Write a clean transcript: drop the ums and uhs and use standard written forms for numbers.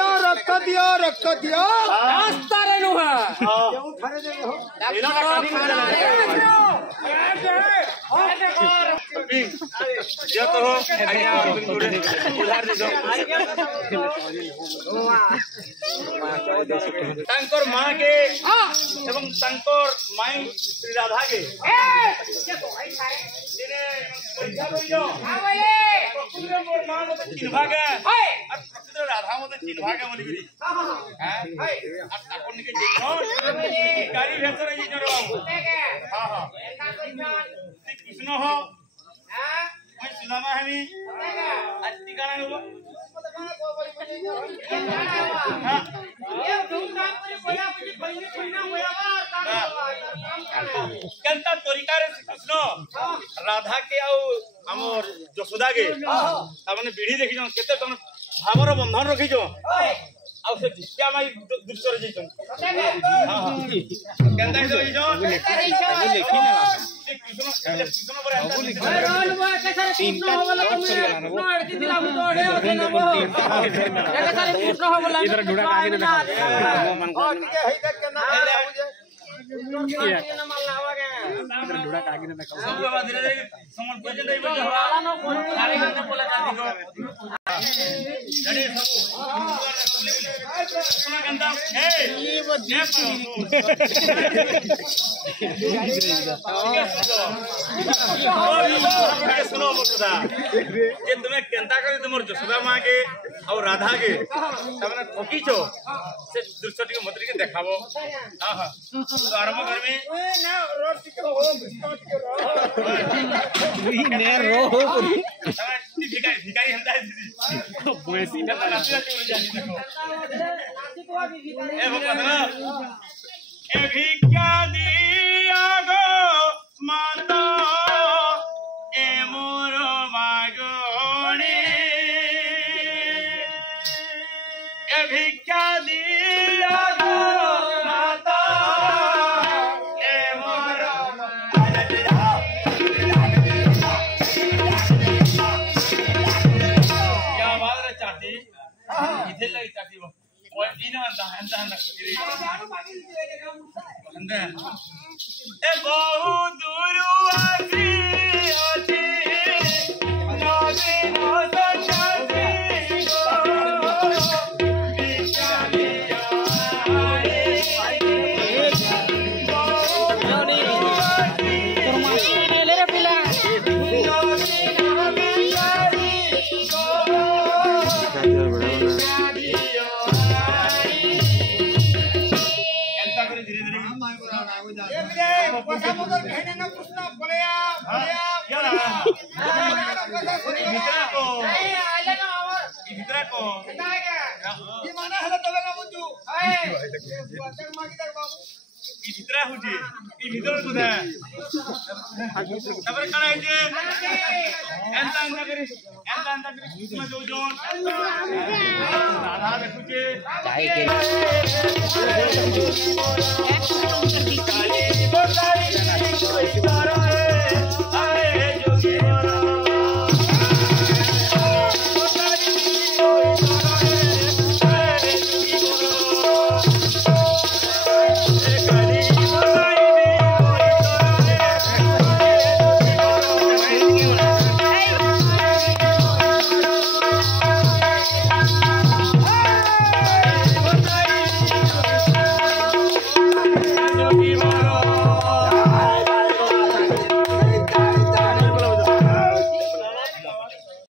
रक्त दिया रास्ता रेनु है क्यों थारे दे हो जो तो हो आज्ञा उधार दे दो तांकर मां के एवं तांकर माई श्री राधा के दिने परीक्षा करियो हां बोले प्रकृति मोर मां मते चिन्हवा के और प्रकृति राधा मते चिन्हवा के बोली बिरी हां हां और ताको निके जेनो गाड़ी भेतर ये जरो हां हां कृष्ण हो हां मैं सुदामा हमी अति गाना हो हां ये धूमधाम करे बोला मुझे बल्ली छुना होया कंता तरीका रे कृष्ण राधा के आउ हमर यशोदा के तामने पीढ़ी देखि जन केते तन भावर बंधन रखि जो आउ से भिक्षा माई दृश्य रे जइतन हां हां कंता जो जो लेखि ना कृष्ण कृष्ण पर रोल बा के सारे कृष्ण हो वाला कृष्ण अड़ती दिला मु तोड़े और के नाम के सारे कृष्ण हो वाला इधर ढूंढा आगे ना और के है देख के ना ये माल लावा के इधर ढूंढा आगे ना सब बाबा धीरे धीरे समन पजे दई बजे वाला न कोन सारे ने बोला जा दिगो जड़े सब सुना गंदा ए ये वो जे सुनो मुर्दा जे तुम्हें केंता करी तुमर यशोदा मां के और राधा के तमने ठकी छो से दृश्य के मतरी के देखाबो हां हां तो आरंभ करबे ए ना रोड के हो ने रो भिखारी हमदा भैंसी ना रास्ते रास्ते उड़ जानी देखो ए भगवान ए भिक्षा दिया गो माता ए मोर मागणी ए भिक्षा दिया गो माता ए मोर या बात रे चाची इथे लगी चाची वो तीन अंदा अंदा अंदा किरी अंदा ए बहु दूर आसी आसी नागे नो सचासी गो बिचालिया ले रे पिला समुद्र कहने न कृष्ण बोलया बोलया मित्रा को नहीं आले ना और मित्रा को कितना है क्या ये माना है तबे का मुंजू ए वाचक मां की तर बाबू ई मित्रा हुजी ई मित्र को है तबर करा है जे एंता करी कृष्ण जो जोन राधा देखु जे